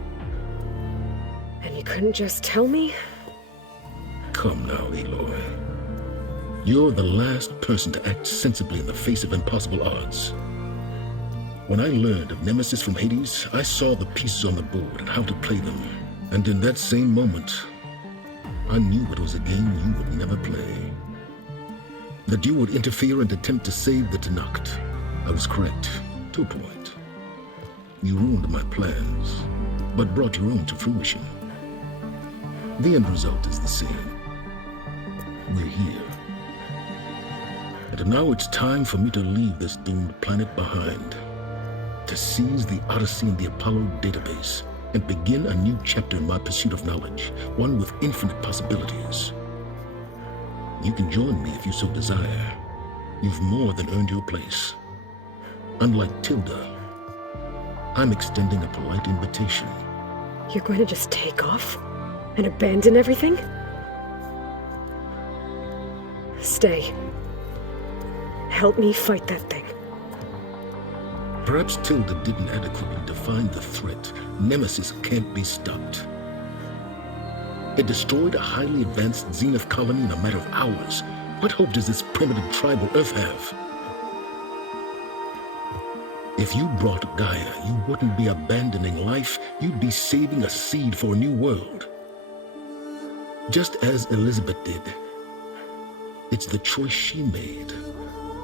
And you couldn't just tell me? Come now, Aloy. You're the last person to act sensibly in the face of impossible odds. When I learned of Nemesis from Hades, I saw the pieces on the board and how to play them. And in that same moment, I knew it was a game you would never play. That you would interfere and attempt to save the Tenakth. I was correct, to a point. You ruined my plans, but brought your own to fruition. The end result is the same. We're here. And now it's time for me to leave this doomed planet behind. To seize the Odyssey and the Apollo database, and begin a new chapter in my pursuit of knowledge, one with infinite possibilities. You can join me if you so desire. You've more than earned your place. Unlike Tilda, I'm extending a polite invitation. You're going to just take off? And abandon everything? Stay. Help me fight that thing. Perhaps Tilda didn't adequately define the threat. Nemesis can't be stopped. It destroyed a highly advanced Zenith colony in a matter of hours. What hope does this primitive tribal Earth have? If you brought Gaia, you wouldn't be abandoning life, you'd be saving a seed for a new world. Just as Elizabeth did. It's the choice she made.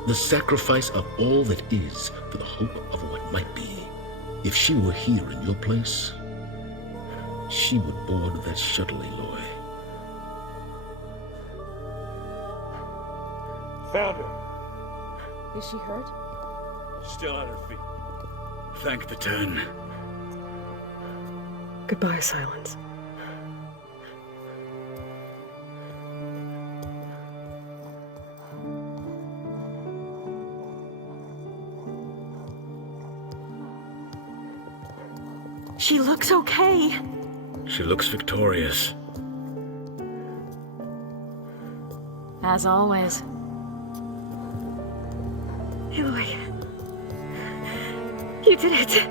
The sacrifice of all that is for the hope of what might be. If she were here in your place, she would board that shuttle, Aloy. Found her. Is she hurt? Still on her feet. Thank the Ten. Goodbye, Silence. She looks okay. She looks victorious. As always. Aloy. You did it.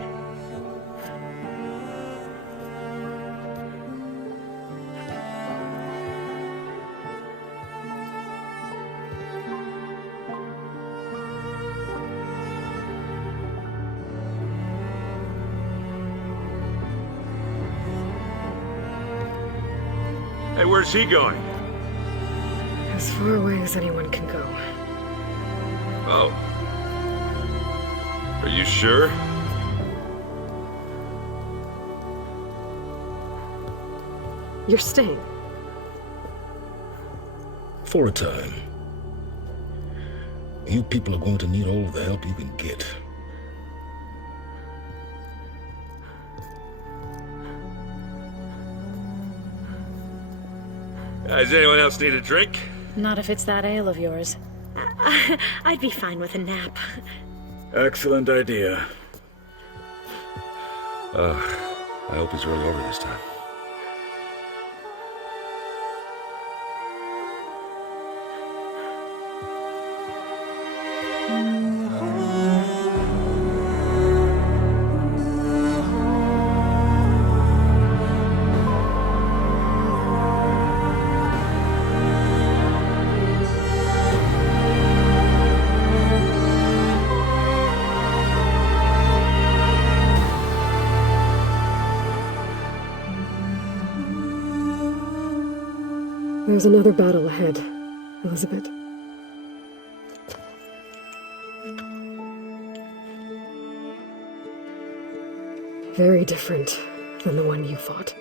Hey, where's he going? As far away as anyone can go. Oh. Are you sure? You're staying. For a time. You people are going to need all of the help you can get. Does anyone else need a drink? Not if it's that ale of yours. I'd be fine with a nap. Excellent idea. I hope it's really over this time. There's another battle ahead, Elizabeth. Very different than the one you fought.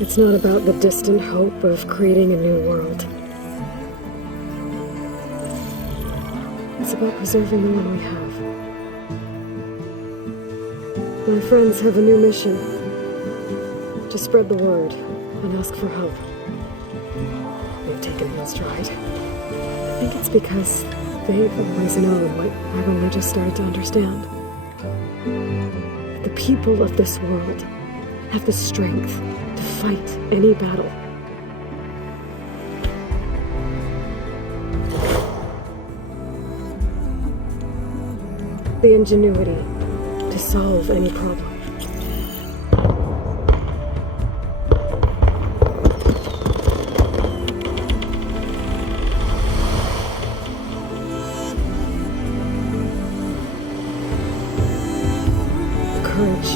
It's not about the distant hope of creating a new world. It's about preserving the one we have. My friends have a new mission. To spread the word and ask for help. They've taken it in stride. I think it's because they've always known what I've only just started to understand. The people of this world have the strength to fight any battle. The ingenuity to solve any problem. The courage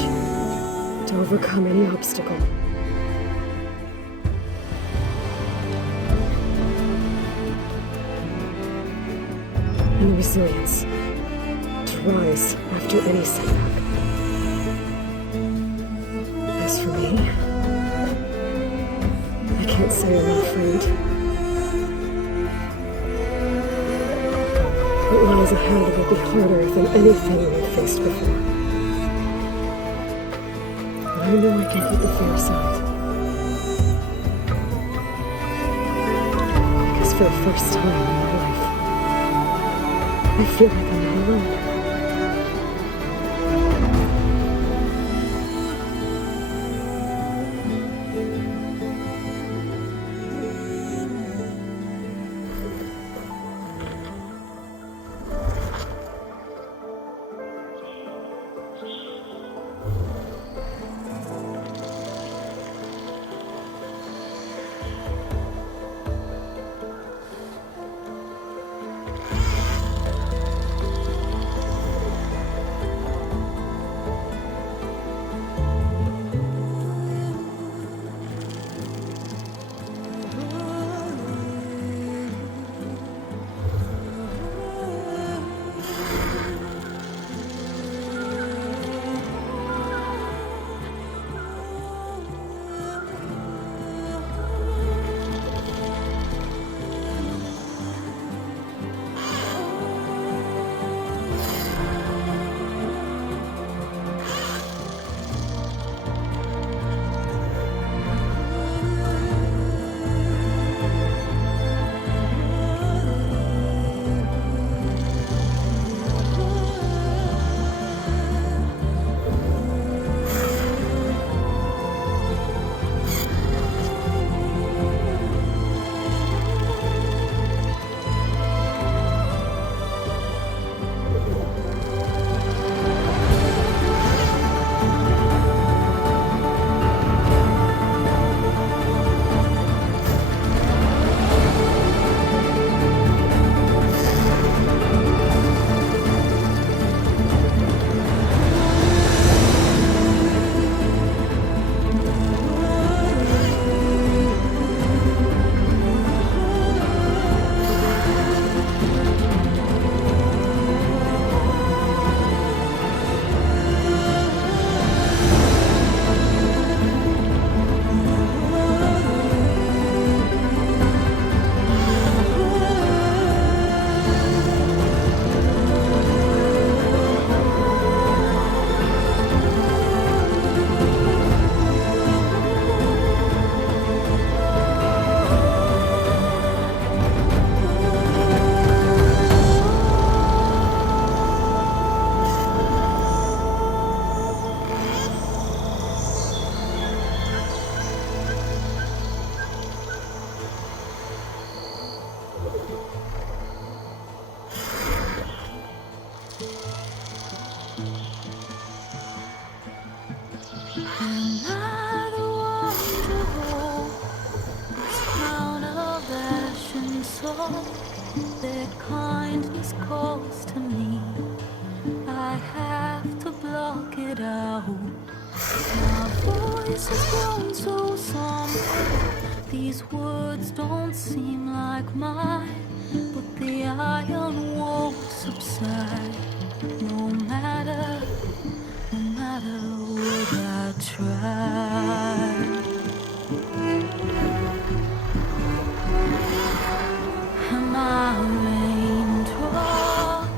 to overcome any obstacle. And the resilience to rise after any setback. As for me, I can't say I'm not afraid. What lies ahead will be harder than anything we've faced before. But I know I can put the fear aside. Because for the first time in my life, I feel like I'm not alone. Their kindness calls to me. I have to block it out. My voice has grown so somber. These words don't seem like mine, but the iron won't subside. No matter what I try. My raindrops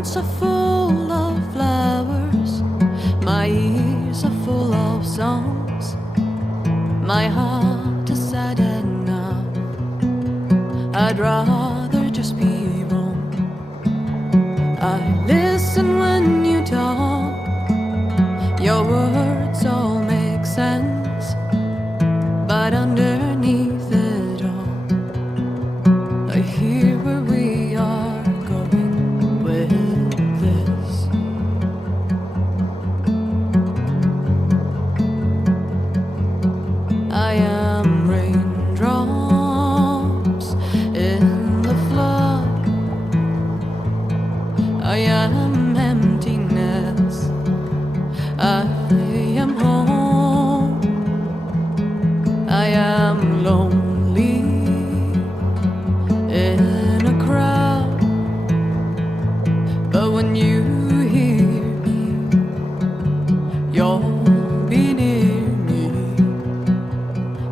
hands are full of flowers, my ears are full of songs, my heart is sad and numb. I'd rather just be wrong. I listen when you talk, your words all make sense, but underneath it all, I hear where we are going with this. I am raindrops in the flood, I am emptiness, I am home, I am lonely in a crowd, but when you hear me, you'll be near me.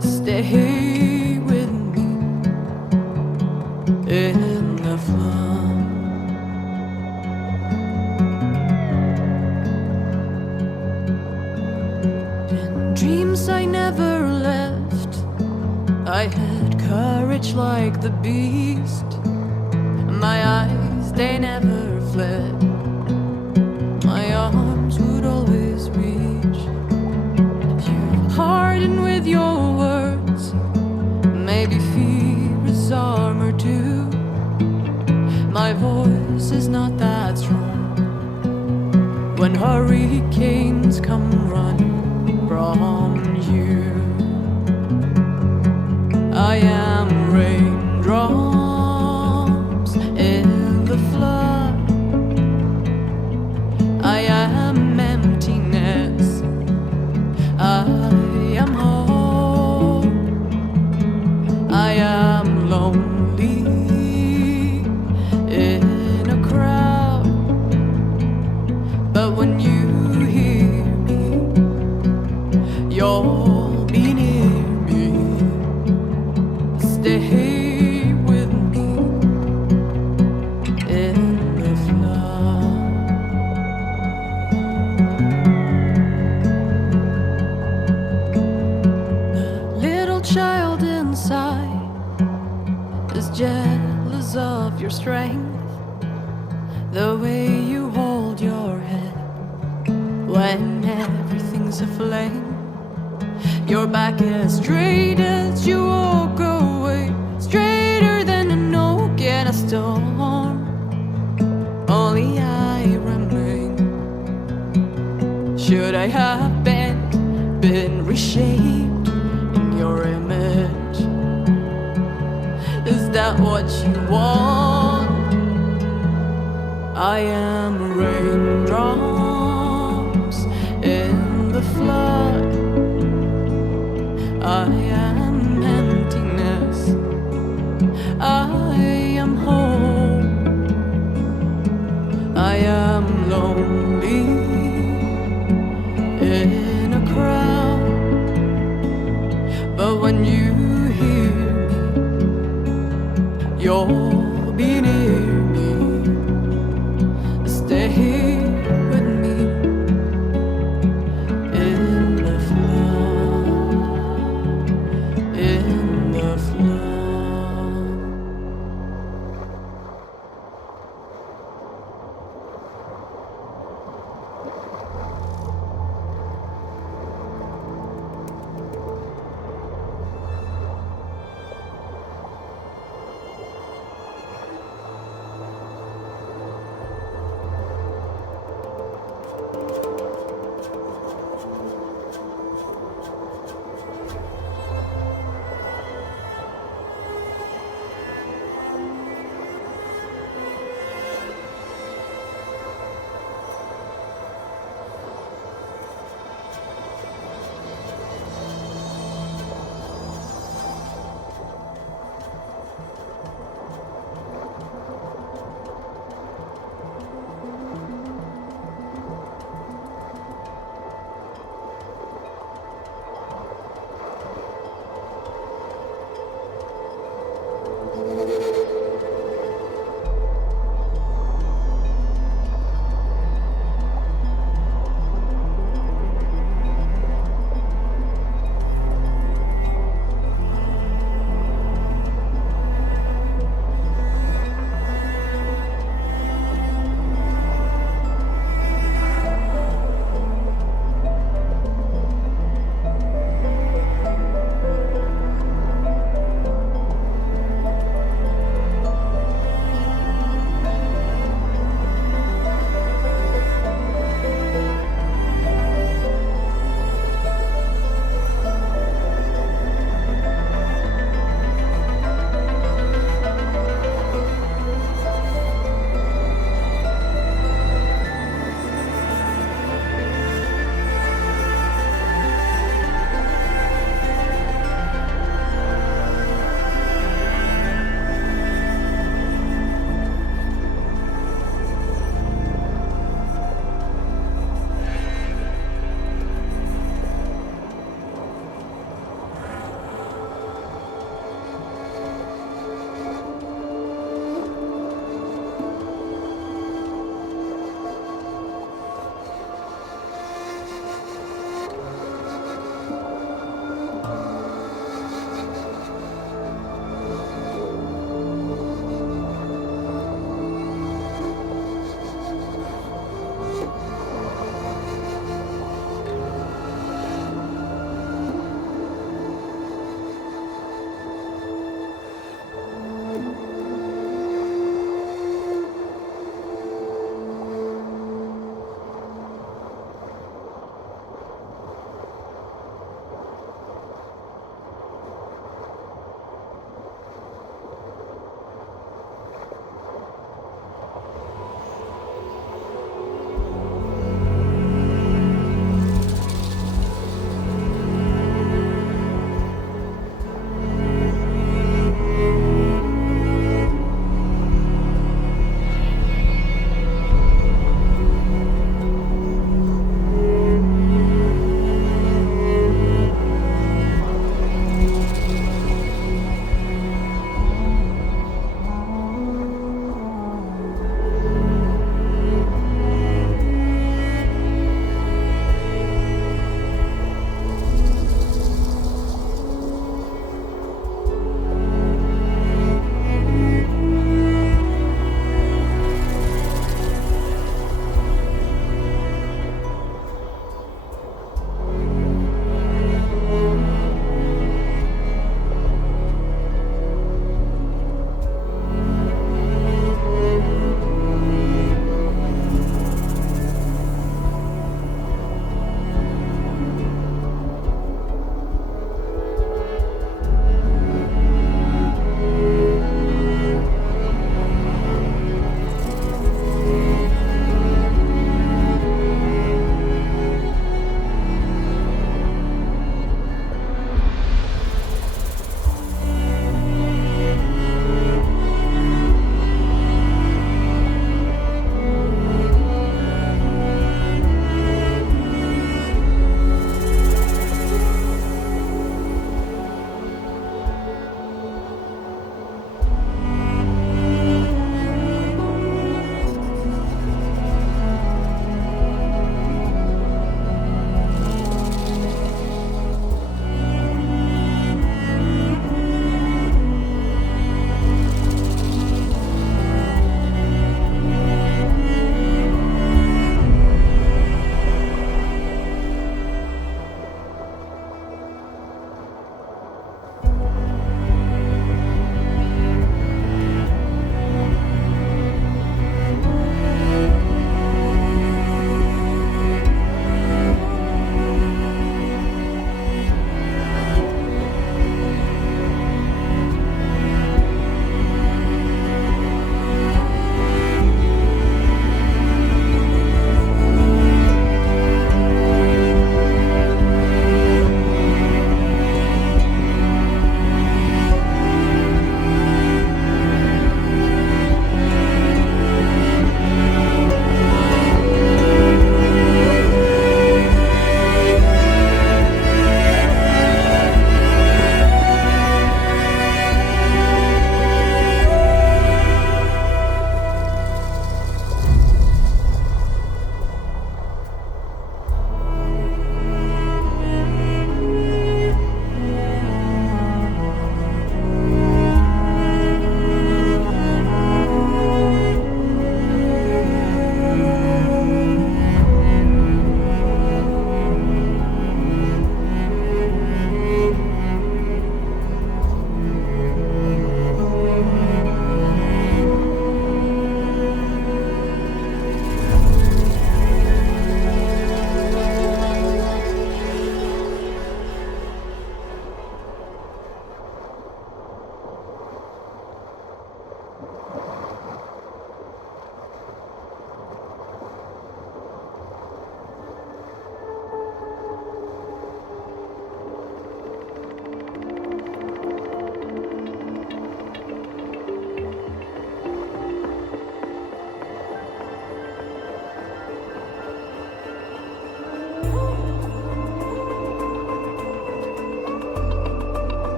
Stay with me in the flood. In dreams I never left, I had courage like the beast. My eyes, they never fled, my arms would always reach. You harden with your words, maybe fear is armor too. My voice is not that strong when hurricanes come running from you. I am raindrops in the flood, I am emptiness, I am home, I am lonely in a crowd, but when you hear me, you'll be near me. Stay with me in the flood. The little child inside is jealous of your strength, the way you hold your head when everything's aflame. Your back as straight as you walk away, straighter than an oak in a storm. Only I remain. Should I have been reshaped in your image? Is that what you want? I am raindrops in the flood, I am emptiness, I am home, I am lonely in a crowd, but when you hear me, you'll be near me. Stay with me in the flood, in the flood.